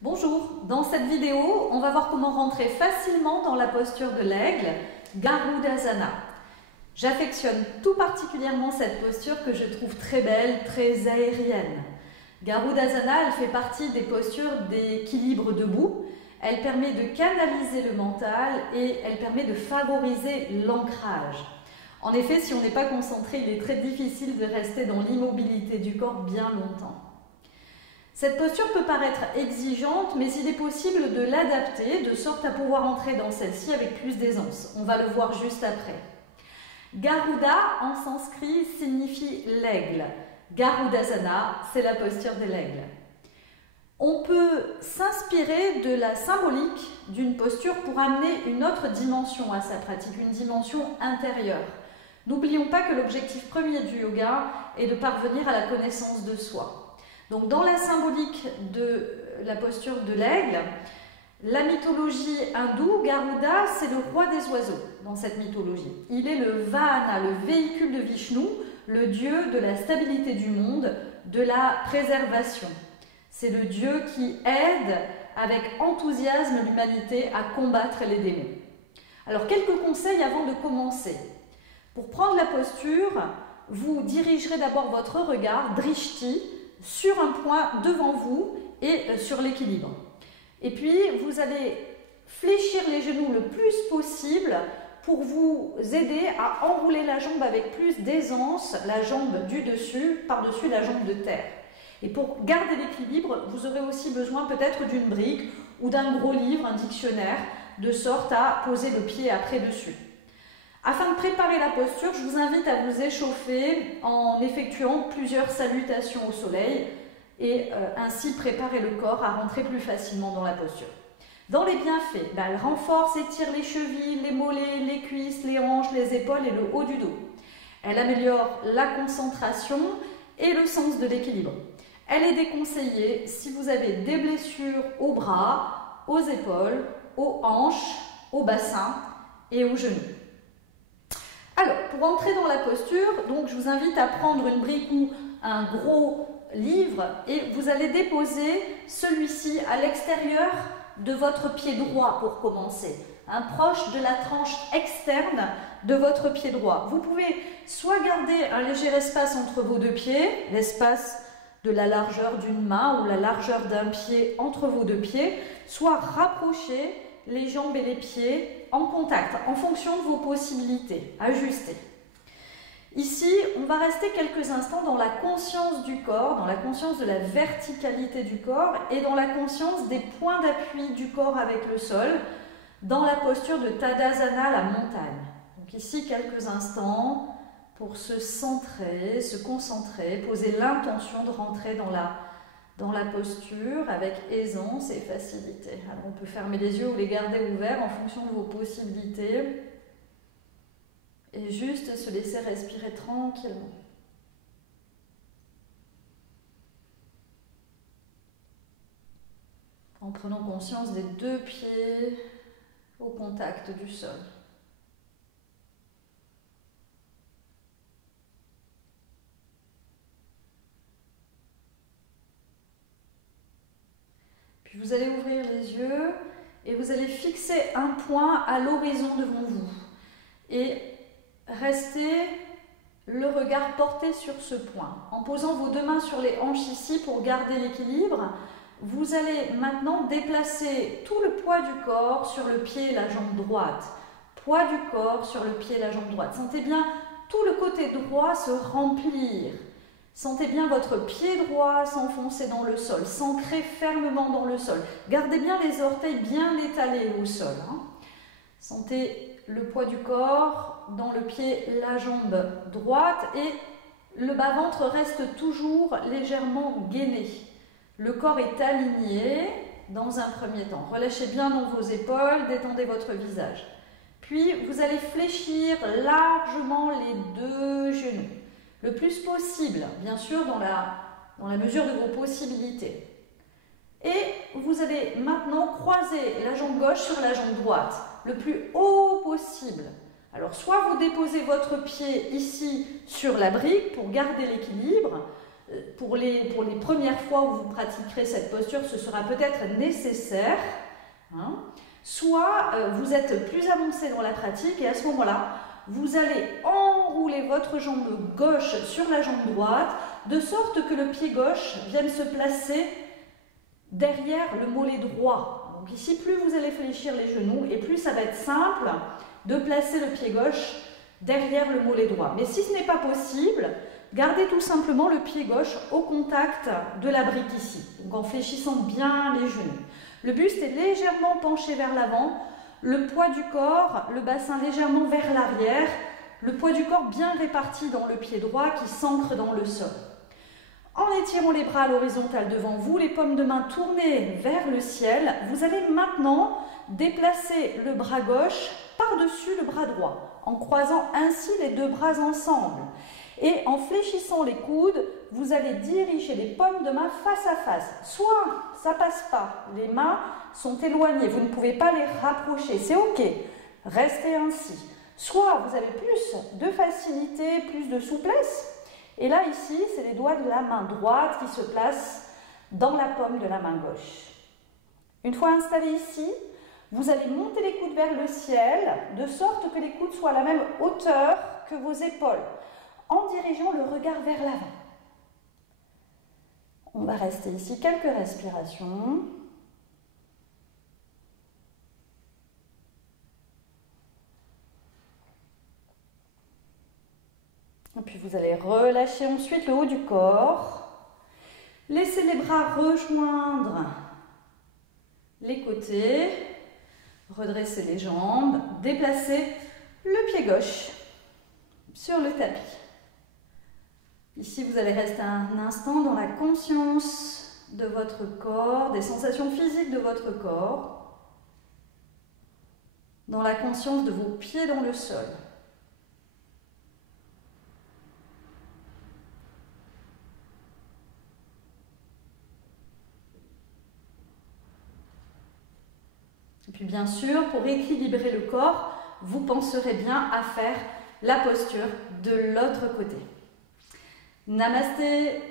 Bonjour, dans cette vidéo, on va voir comment rentrer facilement dans la posture de l'aigle, Garudasana. J'affectionne tout particulièrement cette posture que je trouve très belle, très aérienne. Garudasana, elle fait partie des postures d'équilibre debout. Elle permet de canaliser le mental et elle permet de favoriser l'ancrage. En effet, si on n'est pas concentré, il est très difficile de rester dans l'immobilité du corps bien longtemps. Cette posture peut paraître exigeante, mais il est possible de l'adapter de sorte à pouvoir entrer dans celle-ci avec plus d'aisance. On va le voir juste après. Garuda en sanskrit signifie l'aigle. Garudasana, c'est la posture de l'aigle. On peut s'inspirer de la symbolique d'une posture pour amener une autre dimension à sa pratique, une dimension intérieure. N'oublions pas que l'objectif premier du yoga est de parvenir à la connaissance de soi. Donc dans la symbolique de la posture de l'aigle, la mythologie hindoue, Garuda, c'est le roi des oiseaux dans cette mythologie. Il est le Vahana, le véhicule de Vishnu, le dieu de la stabilité du monde, de la préservation. C'est le dieu qui aide avec enthousiasme l'humanité à combattre les démons. Alors quelques conseils avant de commencer. Pour prendre la posture, vous dirigerez d'abord votre regard, drishti, sur un point devant vous et sur l'équilibre. Et puis, vous allez fléchir les genoux le plus possible pour vous aider à enrouler la jambe avec plus d'aisance, la jambe du dessus, par-dessus la jambe de terre. Et pour garder l'équilibre, vous aurez aussi besoin peut-être d'une brique ou d'un gros livre, un dictionnaire, de sorte à poser le pied après dessus. Afin de préparer la posture, je vous invite à vous échauffer en effectuant plusieurs salutations au soleil et ainsi préparer le corps à rentrer plus facilement dans la posture. Dans les bienfaits, elle renforce et étire les chevilles, les mollets, les cuisses, les hanches, les épaules et le haut du dos. Elle améliore la concentration et le sens de l'équilibre. Elle est déconseillée si vous avez des blessures aux bras, aux épaules, aux hanches, au bassin et aux genoux. Alors, pour entrer dans la posture, donc, je vous invite à prendre une brique ou un gros livre et vous allez déposer celui-ci à l'extérieur de votre pied droit pour commencer, proche de la tranche externe de votre pied droit. Vous pouvez soit garder un léger espace entre vos deux pieds, l'espace de la largeur d'une main ou la largeur d'un pied entre vos deux pieds, soit rapprocher les jambes et les pieds en contact, en fonction de vos possibilités, ajustez. Ici, on va rester quelques instants dans la conscience du corps, dans la conscience de la verticalité du corps et dans la conscience des points d'appui du corps avec le sol, dans la posture de Tadasana, la montagne. Donc ici, quelques instants pour se centrer, se concentrer, poser l'intention de rentrer dans la posture avec aisance et facilité. Alors on peut fermer les yeux ou les garder ouverts en fonction de vos possibilités et juste se laisser respirer tranquillement. En prenant conscience des deux pieds au contact du sol. Puis vous allez ouvrir les yeux et vous allez fixer un point à l'horizon devant vous. Et restez le regard porté sur ce point. En posant vos deux mains sur les hanches ici pour garder l'équilibre, vous allez maintenant déplacer tout le poids du corps sur le pied et la jambe droite. Poids du corps sur le pied et la jambe droite. Sentez bien tout le côté droit se remplir. Sentez bien votre pied droit s'enfoncer dans le sol, s'ancrer fermement dans le sol. Gardez bien les orteils bien étalés au sol. Sentez le poids du corps dans le pied, la jambe droite et le bas-ventre reste toujours légèrement gainé. Le corps est aligné dans un premier temps. Relâchez bien dans vos épaules, détendez votre visage. Puis vous allez fléchir largement les deux genoux. Le plus possible, bien sûr, dans la mesure de vos possibilités. Et vous allez maintenant croiser la jambe gauche sur la jambe droite, le plus haut possible. Alors, soit vous déposez votre pied ici sur la brique pour garder l'équilibre, pour les premières fois où vous pratiquerez cette posture, ce sera peut-être nécessaire. Hein. Soit vous êtes plus avancé dans la pratique et à ce moment-là, vous allez enrouler votre jambe gauche sur la jambe droite, de sorte que le pied gauche vienne se placer derrière le mollet droit. Donc ici, plus vous allez fléchir les genoux et plus ça va être simple de placer le pied gauche derrière le mollet droit. Mais si ce n'est pas possible, gardez tout simplement le pied gauche au contact de la brique ici, donc en fléchissant bien les genoux. Le buste est légèrement penché vers l'avant, le poids du corps, le bassin légèrement vers l'arrière, le poids du corps bien réparti dans le pied droit qui s'ancre dans le sol. En étirant les bras à l'horizontale devant vous, les paumes de main tournées vers le ciel, vous allez maintenant déplacer le bras gauche par-dessus le bras droit, en croisant ainsi les deux bras ensemble. Et en fléchissant les coudes, vous allez diriger les paumes de main face à face. Soit ça passe pas, les mains sont éloignées, vous ne pouvez pas les rapprocher, c'est ok, restez ainsi. Soit vous avez plus de facilité, plus de souplesse, et là ici, c'est les doigts de la main droite qui se placent dans la paume de la main gauche. Une fois installés ici, vous allez monter les coudes vers le ciel, de sorte que les coudes soient à la même hauteur que vos épaules, en dirigeant le regard vers l'avant. On va rester ici quelques respirations. Et puis vous allez relâcher ensuite le haut du corps. Laissez les bras rejoindre les côtés. Redressez les jambes. Déplacez le pied gauche sur le tapis. Ici, vous allez rester un instant dans la conscience de votre corps, des sensations physiques de votre corps, dans la conscience de vos pieds dans le sol. Et puis bien sûr, pour équilibrer le corps, vous penserez bien à faire la posture de l'autre côté. Namasté.